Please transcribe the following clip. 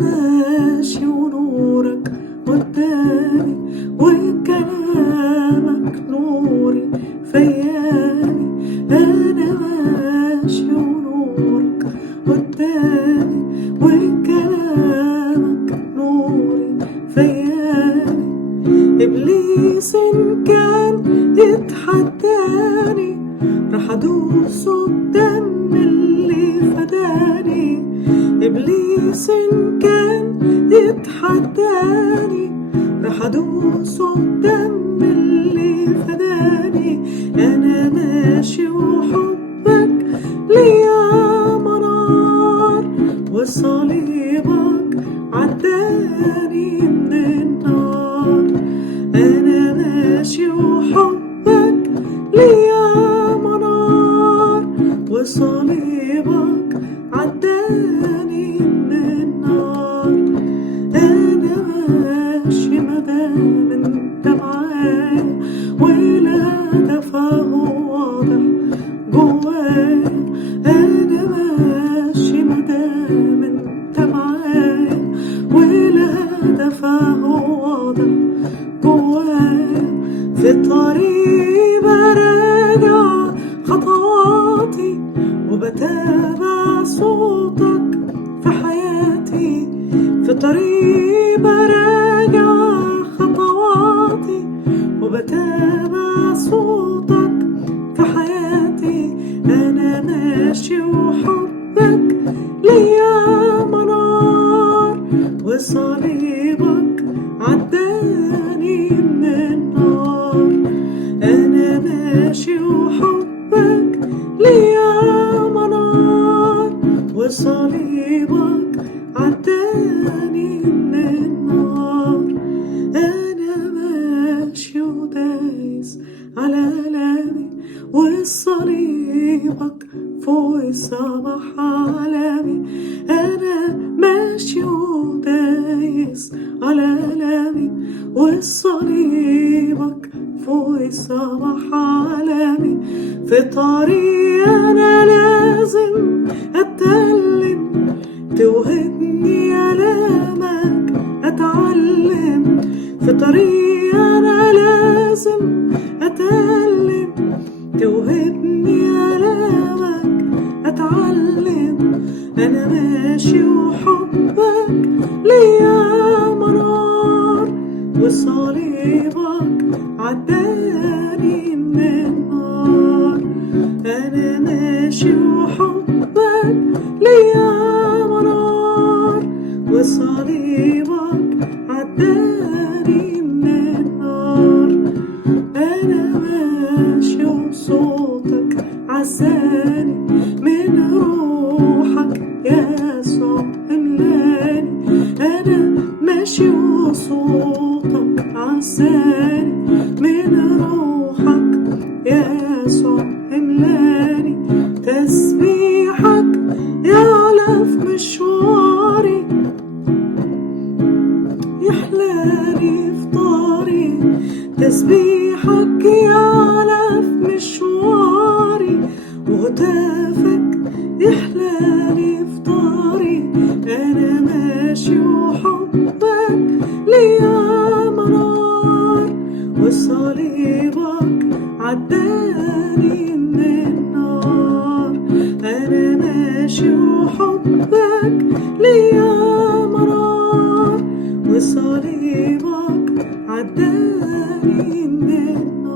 ماشي ونورك قدامي، وكلامك نوري فياني. أنا ماشي ونورك قدامي، وكلامك نوري فياني. إبليس إن كان يتحداني، راح أدوس الدم اللي فداني. إبليس إن كان يتحداني، راح أدوس الدم اللي فداني. أنا ماشي وحبك ليا منار، وصليبك عداني من النار. أنا ماشي وحبك ليا منار، وصليبك عداني من النار. أنا ماشي مدام انت معايا، والهدف هو واضح جوايا. أنا ماشي مدام انت معايا، والهدف هو واضح جوايا. في طريق براجع خطواتي، وبتابع صوتك في حياتي. في طريق براجع خطواتي، وبتابع صوتك في حياتي. أنا ماشي وحبك ليا منار، وصليبك عداني من النار. أنا ماشي وحبك ليا منار، وصليبك عداني من النار. أنا ماشي ودايس على آلامي، وصليبك فوق السما عالمي. أنا ماشي ودايس على آلامي، وصليبك فوق السما عالمي. في طريق أنا لازم أتألم، توهبني آلامك أتعلم. في طريق أنا لازم أتألم، توهبني آلامك أتعلم. أنا ماشي وحبك ليا منار، وصليبك عداني من النار. أنا ماشي وحبك ليا منار، وصليبك عداني من النار. أنا ماشي وصوتك عزاني، من روحك يا يسوع املاني. أنا ماشي وصوتك عزاني، من روحك يا يسوع املاني. تسبيحك يعلى في مشواري، يحلالي في طاري. تسبيحك يعلى في مشواري، وهتافك يحلالي في طاري. أنا ماشي وحبك ليا منار، وصليبك عداني من النار. أنا ماشي وحبك ليا منار، وصليبك عداني من النار.